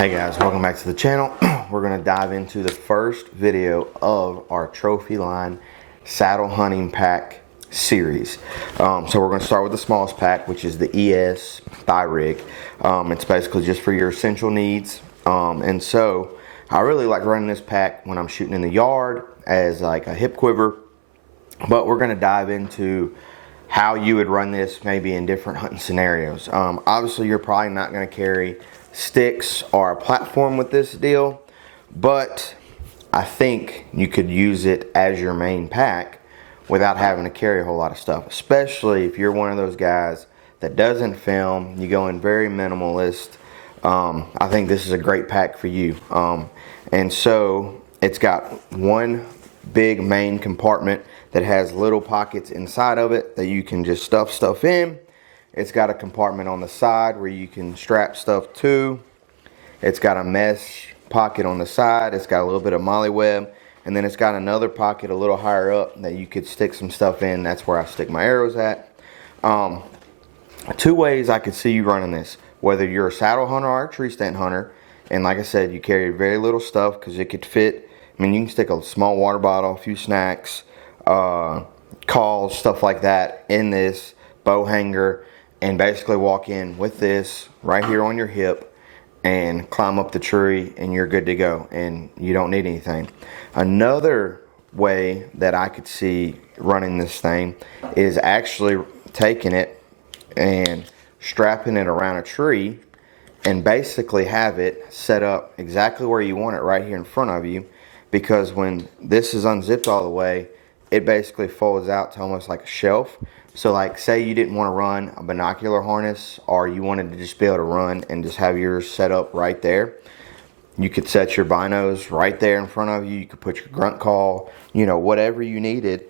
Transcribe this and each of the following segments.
Hey guys, welcome back to the channel. We're going to dive into the first video of our Trophyline saddle hunting pack series. So we're going to start with the smallest pack, which is the ES thigh rig. It's basically just for your essential needs. And so I really like running this pack when I'm shooting in the yard as like a hip quiver. But we're going to dive into how you would run this maybe in different hunting scenarios. Obviously you're probably not going to carry sticks or a platform with this deal, but I think you could use it as your main pack without having to carry a whole lot of stuff, especially if you're one of those guys that doesn't film, you go in very minimalist. I think this is a great pack for you. And so it's got one big main compartment that has little pockets inside of it that you can just stuff stuff in. It's got a compartment on the side where you can strap stuff to. It's got a mesh pocket on the side. It's got a little bit of molly web. And then it's got another pocket a little higher up that you could stick some stuff in. That's where I stick my arrows at. Two ways I could see you running this. Whether you're a saddle hunter or a tree stand hunter. And like I said, you carry very little stuff because it could fit. I mean, you can stick a small water bottle, a few snacks, calls, stuff like that in this bow hanger. And basically walk in with this right here on your hip and climb up the tree and you're good to go and you don't need anything. Another way that I could see running this thing is actually taking it and strapping it around a tree and basically have it set up exactly where you want it right here in front of you, because when this is unzipped all the way, it basically folds out to almost like a shelf. So like say you didn't want to run a binocular harness, or you wanted to just be able to run and just have yours set up right there. You could set your binos right there in front of you. You could put your grunt call, you know, whatever you needed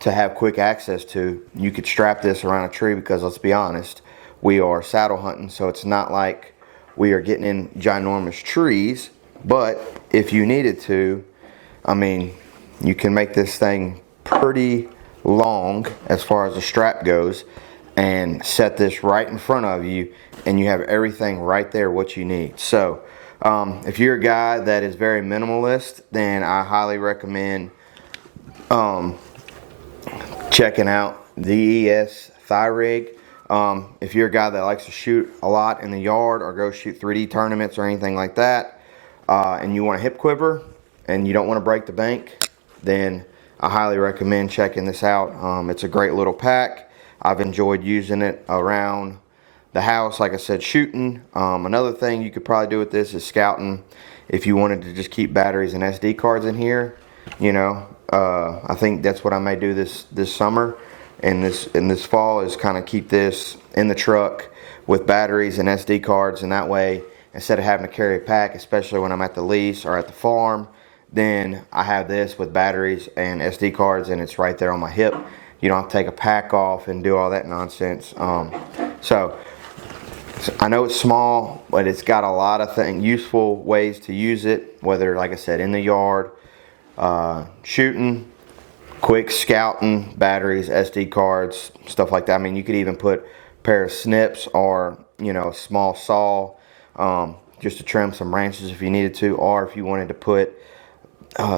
to have quick access to. You could strap this around a tree, because let's be honest, we are saddle hunting, so it's not like we are getting in ginormous trees. But if you needed to, I mean, you can make this thing pretty long as far as the strap goes and set this right in front of you, and you have everything right there what you need. So if you're a guy that is very minimalist, then I highly recommend checking out the ES thigh rig. If you're a guy that likes to shoot a lot in the yard or go shoot 3D tournaments or anything like that, and you want a hip quiver and you don't want to break the bank, then I highly recommend checking this out. It's a great little pack. I've enjoyed using it around the house, like I said, shooting. Another thing you could probably do with this is scouting. If you wanted to just keep batteries and SD cards in here, you know, I think that's what I may do this summer and this fall, is kind of keep this in the truck with batteries and SD cards, and that way, instead of having to carry a pack, especially when I'm at the lease or at the farm, then I have this with batteries and SD cards, and it's right there on my hip. You don't have to take a pack off and do all that nonsense. So I know it's small, but it's got a lot of useful ways to use it, whether, like I said, in the yard, shooting, quick scouting, batteries, SD cards, stuff like that. I mean, you could even put a pair of snips or, you know, a small saw just to trim some branches if you needed to, or if you wanted to put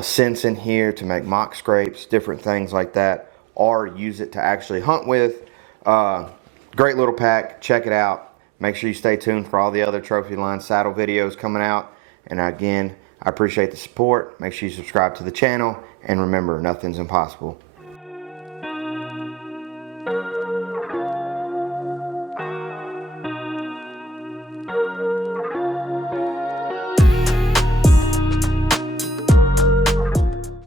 scents in here to make mock scrapes, different things like that, or use it to actually hunt with. Great little pack. Check it out. Make sure you stay tuned for all the other Trophyline saddle videos coming out. And again, I appreciate the support. Make sure you subscribe to the channel, and remember, nothing's impossible.